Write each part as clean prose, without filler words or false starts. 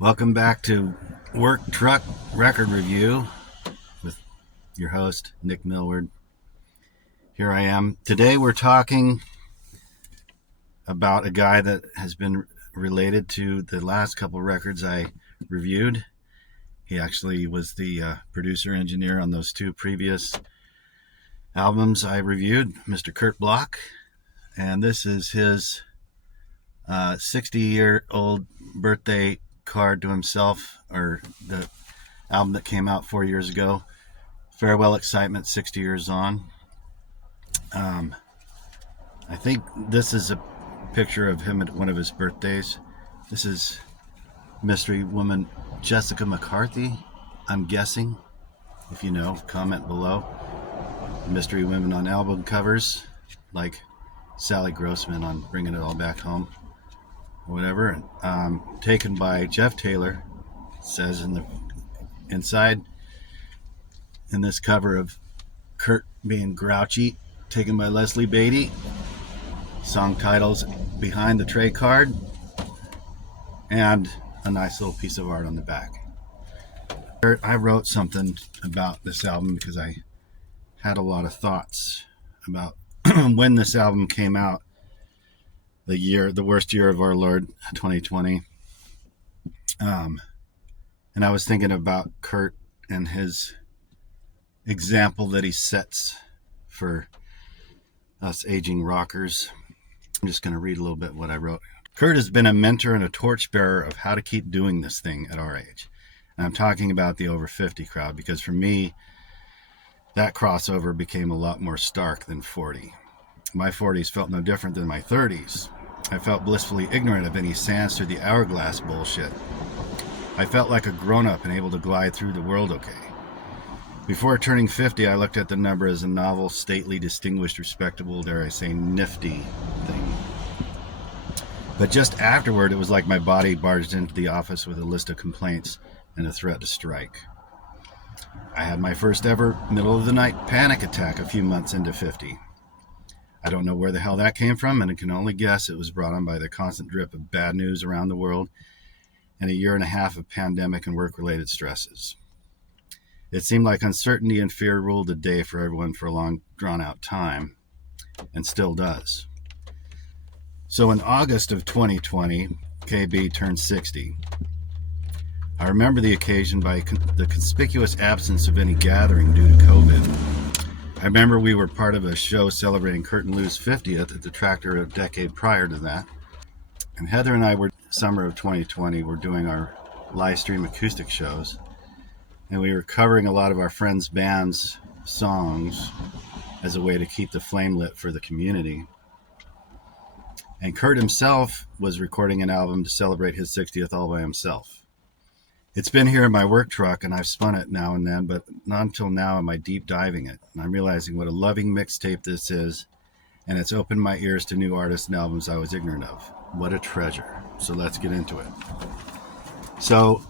Welcome back to Work Truck Record Review with your host, Nick Millward. Here I am. Today we're talking about a guy that has been related to the last couple records I reviewed. He actually was the producer engineer on those two previous albums I reviewed, Mr. Kurt Bloch. And this is his 60-year-old birthday card to himself, or the album that came out 4 years ago, Farewell Excitement, 60 Years On. I think this is a picture of him at one of his birthdays. This is mystery woman Jessica McCarthy, I'm guessing. If you know, comment below. Mystery women on album covers, like Sally Grossman on Bringing It All Back Home, or whatever. Taken by Jeff Taylor, says in the inside, in this cover of Kurt being grouchy, taken by Leslie Beatty. Song titles behind the tray card, and a nice little piece of art on the back. I wrote something about this album because I had a lot of thoughts about when this album came out, the worst year of our Lord, 2020. And I was thinking about Kurt and his example that he sets for us aging rockers. I'm just going to read a little bit what I wrote. Kurt has been a mentor and a torchbearer of how to keep doing this thing at our age. And I'm talking about the over 50 crowd, because for me, that crossover became a lot more stark than 40. My 40s felt no different than my 30s. I felt blissfully ignorant of any sands through the hourglass bullshit. I felt like a grown-up and able to glide through the world okay. Before turning 50, I looked at the number as a novel, stately, distinguished, respectable, dare I say, nifty thing. But just afterward, it was like my body barged into the office with a list of complaints and a threat to strike. I had my first ever middle-of-the-night panic attack a few months into 50. I don't know where the hell that came from, and I can only guess it was brought on by the constant drip of bad news around the world and a year and a half of pandemic and work-related stresses. It seemed like uncertainty and fear ruled the day for everyone for a long, drawn-out time, and still does. So in August of 2020, KB turned 60. I remember the occasion by the conspicuous absence of any gathering due to COVID. I remember we were part of a show celebrating Kurt and Lou's 50th at the Tractor a decade prior to that. And Heather and I were, summer of 2020, were doing our live stream acoustic shows. And we were covering a lot of our friends' bands' songs as a way to keep the flame lit for the community. And Kurt himself was recording an album to celebrate his 60th all by himself. It's been here in my work truck, and I've spun it now and then, but not until now am I deep diving it. And I'm realizing what a loving mixtape this is, and it's opened my ears to new artists and albums I was ignorant of. What a treasure. So let's get into it. So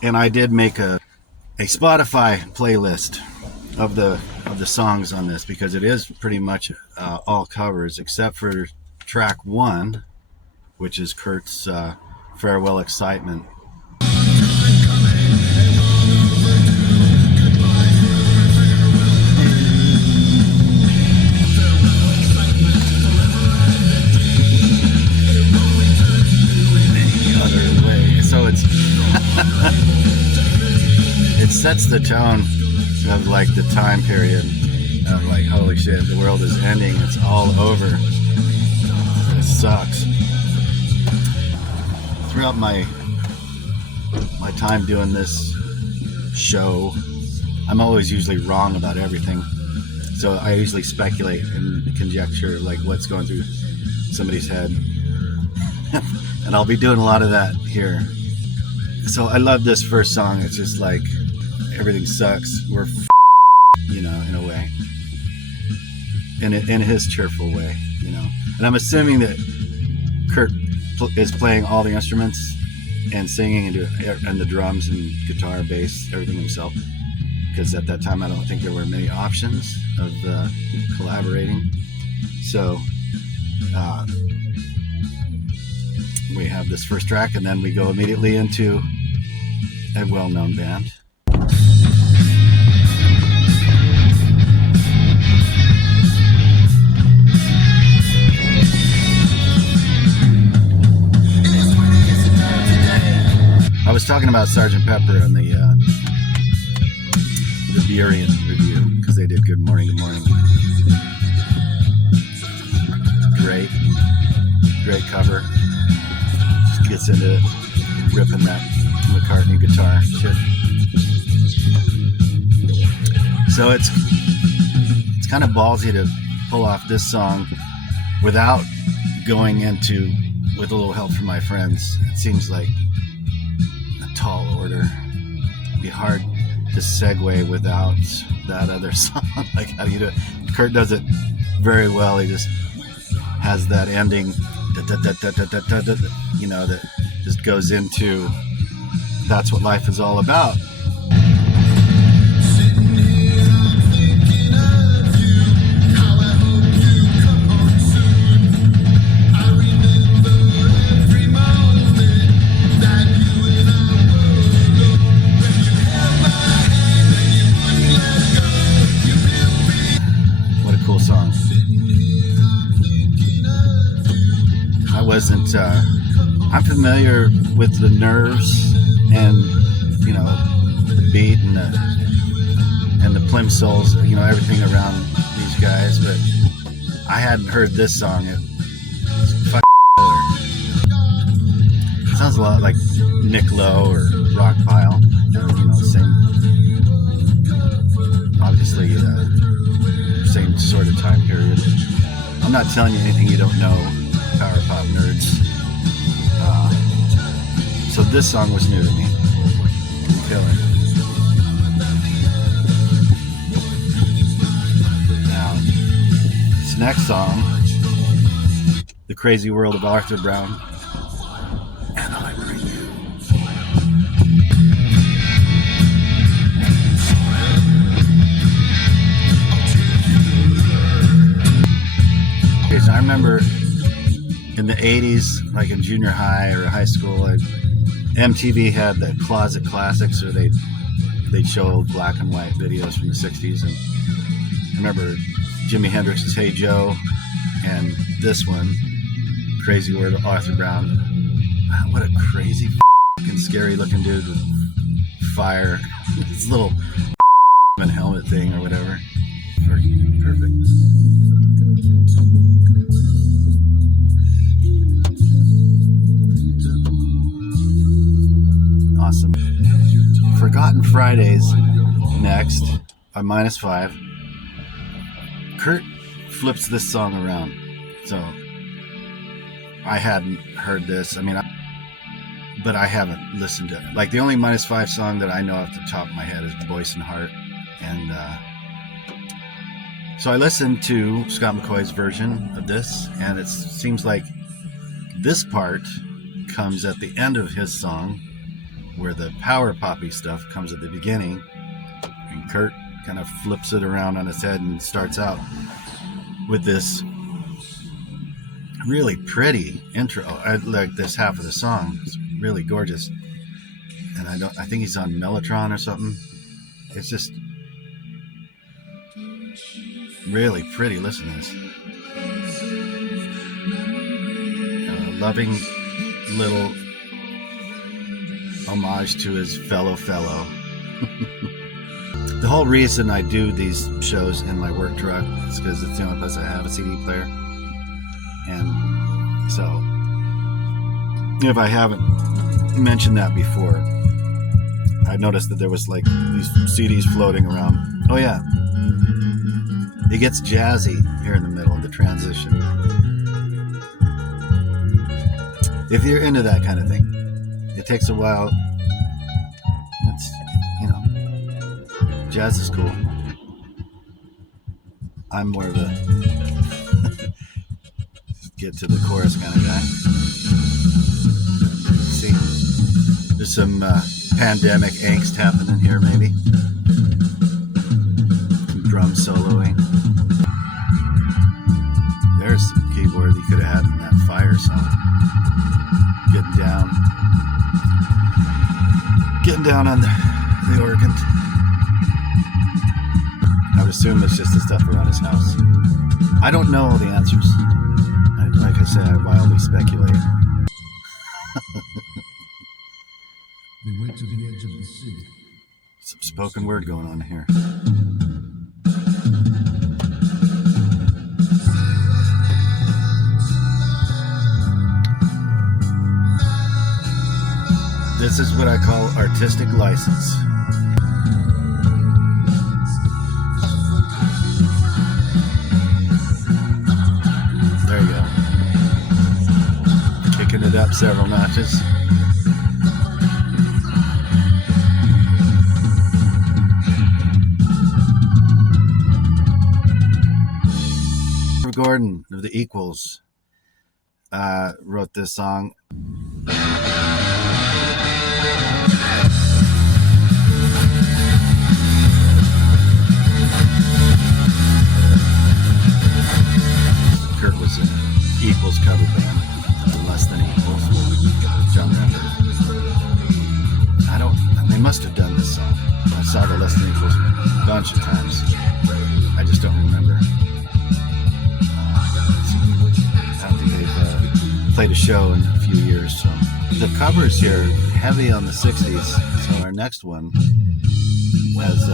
and I did make a Spotify playlist of the songs on this, because it is pretty much all covers except for track 1, which is Kurt's Farewell Excitement. It sets the tone of like the time period of like, holy shit, the world is ending, it's all over, it sucks. Throughout my time doing this show, I'm always usually wrong about everything, so I usually speculate and conjecture like what's going through somebody's head. And I'll be doing a lot of that here. So I love this first song. It's just like everything sucks. We're in a way, in his cheerful way, And I'm assuming that Kurt is playing all the instruments and singing and the drums and guitar, bass, everything himself. Because at that time, I don't think there were many options of collaborating. So we have this first track, and then we go immediately into a well-known band. I was talking about Sgt. Pepper on the Burien review because they did Good Morning, Good Morning. Great cover. Just gets into ripping that McCartney guitar shit. So it's kind of ballsy to pull off this song without going into with a little help from my friends. It seems like a tall order. It'd be hard to segue without that other song. Like, how do you do it? Kurt does it very well. He just has that ending, you know, that just goes into that's what life is all about. What a cool song. I'm familiar with the nerves and, you know, the beat and the plimsolls, you know, everything around these guys, but I hadn't heard this song. It's fucking killer. It sounds a lot like Nick Lowe or Rockpile, you know, obviously same sort of time period. I'm not telling you anything you don't know, power pop nerds. So this song was new to me. Killer. Now, this next song, The Crazy World of Arthur Brown, and I Bring You. Okay, so I remember in the 80s, like in junior high or high school, MTV had the Closet Classics, or they'd show old black and white videos from the 60s. And I remember Jimi Hendrix's Hey Joe, and this one, Crazy World of Arthur Brown. Wow, what a crazy fucking scary looking dude with fire. This little helmet thing or whatever. Perfect. Awesome. Forgotten Fridays next by -5. Kurt flips this song around. So I hadn't heard this. But I haven't listened to it. Like, the only -5 song that I know off the top of my head is Voice and Heart. And so I listened to Scott McCoy's version of this, and it seems like this part comes at the end of his song, where the power poppy stuff comes at the beginning, and Kurt kind of flips it around on his head and starts out with this really pretty intro. I like this half of the song. It's really gorgeous, and I think he's on Mellotron or something. It's just really pretty. Listen to this. Loving little homage to his fellow. The whole reason I do these shows in my work truck is because it's the only place I have a CD player. And so, if I haven't mentioned that before, I noticed that there was like these CDs floating around. Oh yeah, it gets jazzy here in the middle of the transition. If you're into that kind of thing, it takes a while. It's, you know, jazz is cool. I'm more of a get to the chorus kind of guy. See, there's some pandemic angst happening here, maybe. Some drum soloing. There's some keyboard you could have had in that Fire song. Getting down on the organ. I would assume it's just the stuff around his house. I don't know all the answers. Like I said, I wildly speculate. They went to the edge of the sea. Some spoken word going on here. This is what I call artistic license. There you go. Kicking it up several notches. Gordon of the Equals wrote this song. Kurt was in Equals cover band, Less Than Equals, with John Renner. They must have done this song. I saw the Less Than Equals a bunch of times. I just don't remember. Played a show in a few years. So the covers here heavy on the 60s. So our next one has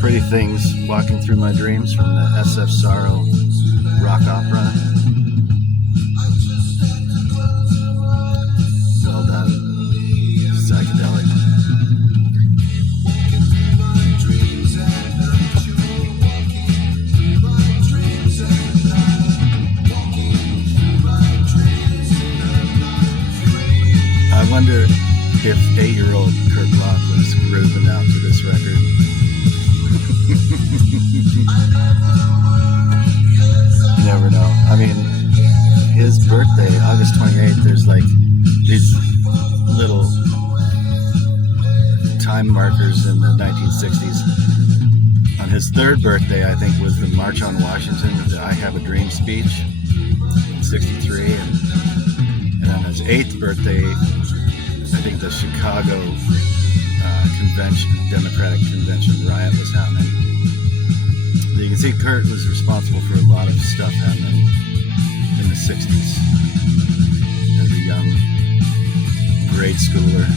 Pretty Things, Walking Through My Dreams from the SF Sorrow rock opera. Well done. Psychedelic. I wonder if 8-year-old Kurt Bloch was grooving out to this record. You never know. I mean, his birthday, August 28th, there's like these little time markers in the 1960s. On his third birthday, I think, was the March on Washington, the I Have a Dream speech in 63. And on his 8th birthday, I think the Chicago convention, Democratic convention riot was happening. You can see Kurt was responsible for a lot of stuff happening in the 60s as a young grade schooler.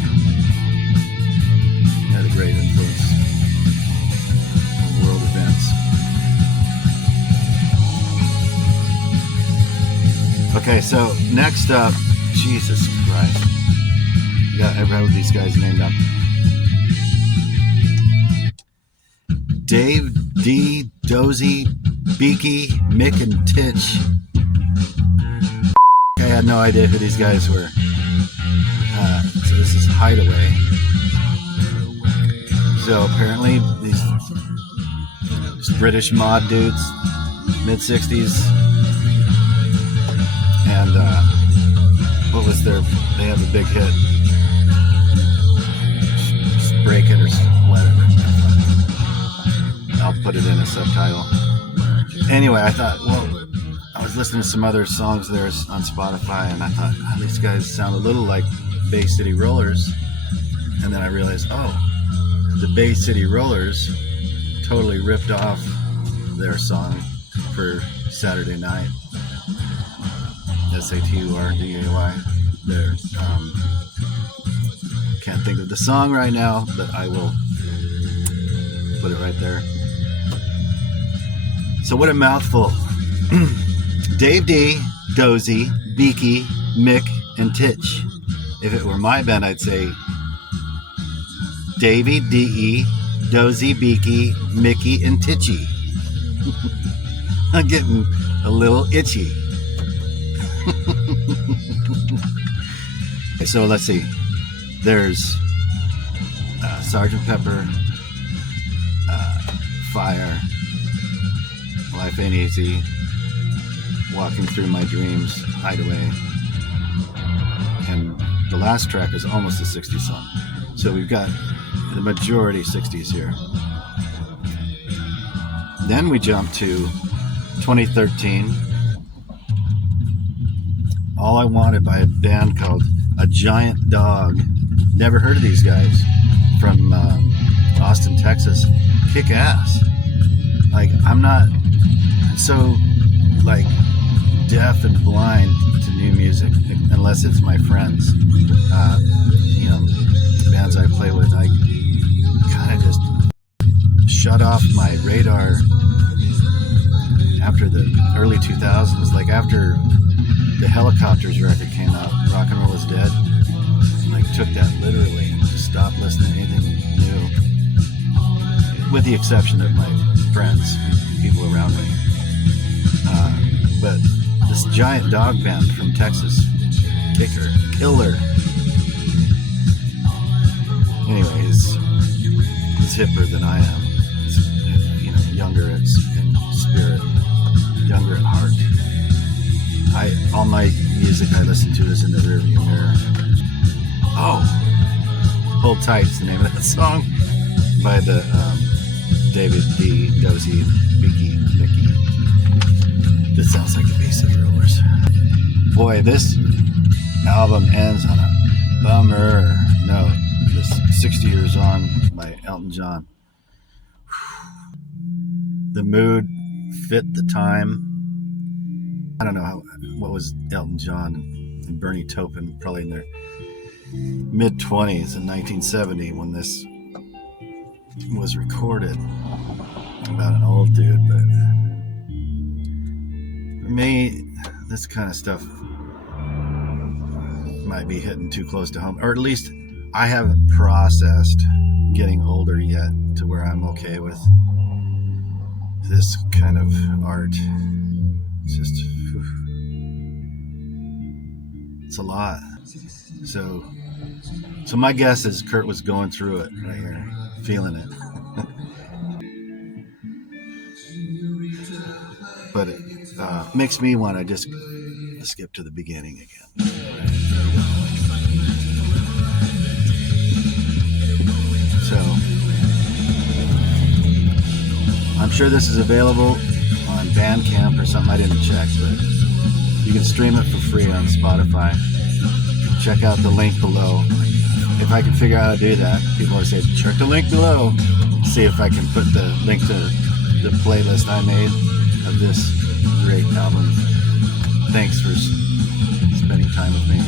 Had a great influence on world events. Okay, so next up, Jesus Christ. I wrote these guys named up. Dave, D, Dozy, Beaky, Mick, and Titch. I had no idea who these guys were. So this is Hideaway. So apparently these British mod dudes, mid-60s. And what was they have a big hit. Break It or whatever. I'll put it in a subtitle. Anyway, I thought, well, I was listening to some other songs there on Spotify, and I thought, oh, these guys sound a little like Bay City Rollers. And then I realized, oh, the Bay City Rollers totally ripped off their song for Saturday Night. SATURDAY. Their can't think of the song right now, but I will put it right there. So what a mouthful. Dave D, Dozy, Beaky, Mick, and Titch. If it were my band, I'd say Davey, D-E, Dozy, Beaky, Mickey, and Titchy. I'm getting a little itchy. So let's see. There's Sgt. Pepper, Fire, Life Ain't Easy, Walking Through My Dreams, Hideaway, and the last track is almost a 60s song. So we've got the majority 60s here. Then we jump to 2013, All I Wanted by a band called A Giant Dog. Never heard of these guys. From Austin, Texas. Kick ass. Like, I'm so like deaf and blind to new music unless it's my friends. Bands I play with, I kind of just shut off my radar after the early 2000s. Like after the Helicopters record came out, Rock and Roll is Dead. Like took that literally and just stopped listening to anything new, with the exception of my friends and people around me. But this Giant Dog band from Texas, killer. Anyway, he's hipper than I am. It's, younger in spirit, younger at heart. All my music I listen to is in the rearview mirror. Oh, Hold Tight's the name of that song by the David D. Dozy, Mickey. This sounds like the Basic Rollers. Boy, this album ends on a bummer note. This 60 Years On by Elton John. The mood fit the time. I don't know what was Elton John and Bernie Taupin, probably in their mid-20s in 1970 when this was recorded. About an old dude, but for me, this kind of stuff might be hitting too close to home, or at least I haven't processed getting older yet to where I'm okay with this kind of art. It's just, it's a lot. So my guess is Kurt was going through it right here, feeling it. But it makes me want to just skip to the beginning again. So I'm sure this is available on Bandcamp or something. I didn't check, but you can stream it for free on Spotify. Check out the link below. If I can figure out how to do that, people always say, check the link below. See if I can put the link to the playlist I made of this great album. Thanks for spending time with me.